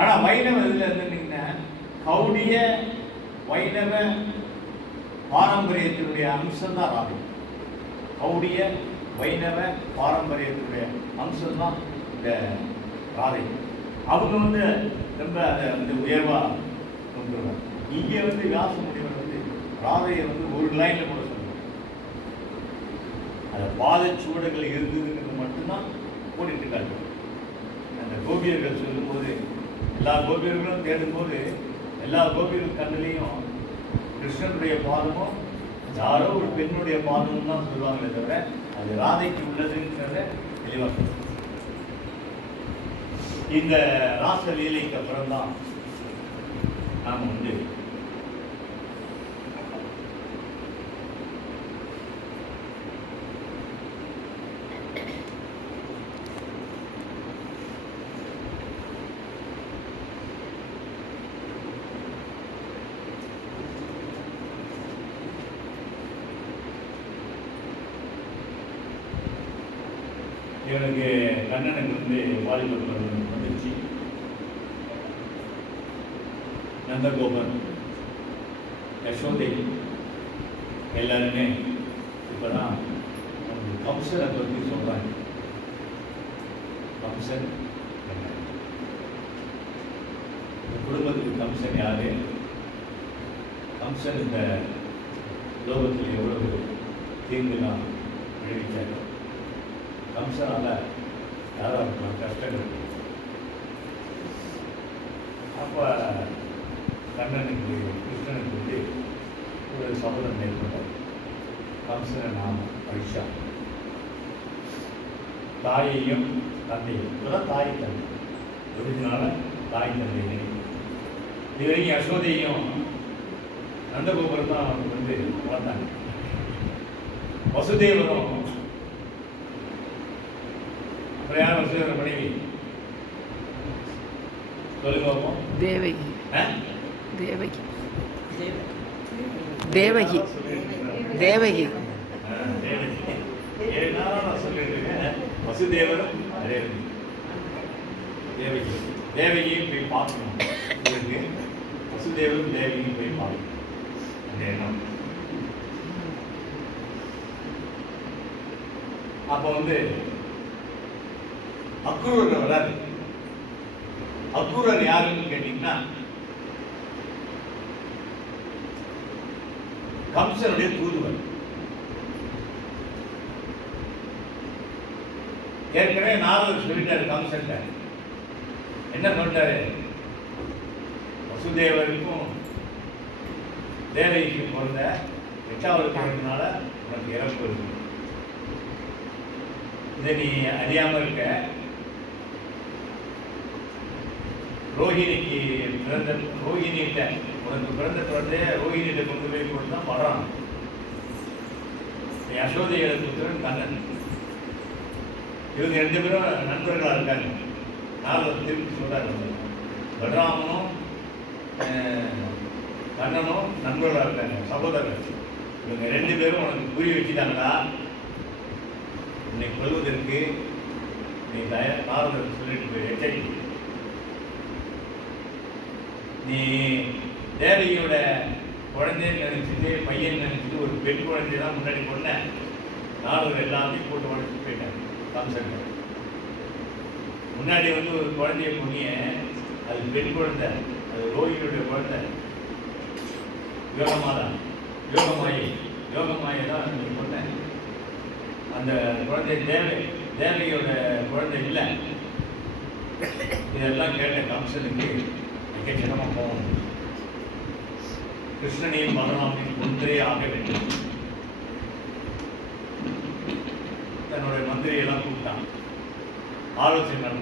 ஆனால் வைணவ இதில் இருந்தீங்கன்னா கௌடிய வைணவ பாரம்பரியத்தினுடைய அம்சம் தான் ராதை. கௌடிய வைணவ பாரம்பரியத்தினுடைய அம்சம் தான் இந்த ராதை. அவங்க ரொம்ப அதை உயர்வாக கொண்டு வருவாங்க. இங்கே வியாச முனிவர் ராதையை ஒரு லைனில் கூட சொல்லுவாங்க. அந்த பாதச்சுவடுகள் இருந்ததுங்கிறது மட்டும்தான் ஓடிட்டு இருக்காங்க. அந்த கோபியர்கள் சொல்லும்போது எல்லா கோபியர்களும் தேடும்போது எல்லா கோபியர்கள் கண்ணிலையும் கிருஷ்ணனுடைய பாதமும் யாரோ ஒரு பெண்ணுடைய பாதமும் தான் சொல்லுவாங்களே தவிர அது ராதைக்கு உள்ளதுங்கிறத தெளிவாக. இந்த ராச லீலைக்கு அப்புறம் தான் நாம் இவனுக்கு கண்ணனுக்கு வாலிபர் வந்துச்சு. நந்தகோபன், யசோதை எல்லாருமே இப்போதான் கம்சனை பற்றி சொல்கிறாங்க. கம்சன் குடும்பத்துக்கு கம்சன் யாரு? கம்சன் இந்த லோகத்தில் எவ்வளவு தீங்குலாம் விளைவிச்சாரு. கம்சனால யாராவது கஷ்டங்கள். அப்போ கண்ணனுக்கு கிருஷ்ணனுக்கு ஒரு சபதம் மேற்கொண்டார். கம்சனை நாம் அழிச்சா தாயையும் தந்தையும் இப்போதான் தாய் தந்தை ஒரிஜினால தாய் தந்தை இதுவரைக்கும் யசோதையும் நந்தகோபுரம் தான் வளர்த்தாங்க. வசுதேவரும் யார் வசுதேவர மனைவி சொல்லுங்க. தேவகி. தேவகி தேவகி தேவகி வசுதேவரும் தேவகி. தேவகியும் போய் பார்க்கணும். வசுதேவரும் தேவகியும் போய் பார்க்கணும். அந்த எண்ணம். அப்போ அக்ரூர் வராது. அக்ரூரர் யாருன்னு கேட்டீங்கன்னா கம்சனுடைய தூதுவர். ஏற்கனவே நாரதர் சொல்லிட்டாரு கம்சன். என்ன சொல்லிட்டாரு? வசுதேவருக்கும் தேவகிக்கும் பிறந்த 8வது பிறந்தனால உனக்கு இறப்பு இருக்கு. இதை நீ அறியாமல் இருக்க. ரோஹிணிக்கு பிறந்த ரோஹிணிகிட்ட உனக்கு பிறந்த குழந்தைய ரோஹிணிகிட்ட கொண்டு போய் கொண்டு தான் வர்றான். யசோதையோட புத்திரன் கண்ணன். இவங்க 2 பேரும் நண்பர்களாக இருக்காங்க. நாரதர் திருப்பி சொல்றாரு, பலராமனும் கண்ணனும் நண்பர்களாக இருக்காங்க, சகோதரர்கள். இவங்க 2 பேரும் உனக்கு புரிய வச்சுட்டாங்களா இன்னைக்கு கொள்வதற்கு நீ நாரதர் சொல்லிட்டு போய் எச்சரிக்கை. நீ தேவகியோட குழந்தைன்னு நினைச்சிட்டு பையன் நினைச்சிட்டு ஒரு பெண் குழந்தைய தான் முன்னாடி பொண்ண நாரதர் எல்லாத்தையும் போட்டு உடச்சிட்டு போயிட்டாங்க. கம்சன் முன்னாடி ஒரு குழந்தைய பொண்ணிய அது பெண் குழந்தை, அது ரோஹிணியுடைய குழந்தை. யோகமாயை தான் நீ பொண்ண. அந்த குழந்தை தேவகியோட குழந்தை இல்லை. இதெல்லாம் கேட்ட கம்சனுக்கு மிகச்சிரம போகணும். கிருஷ்ணனையும் பலராமையும் ஒன்றே ஆக வேண்டும். தன்னுடைய மந்திரியெல்லாம் கூப்பிட்டான். ஆலோசனை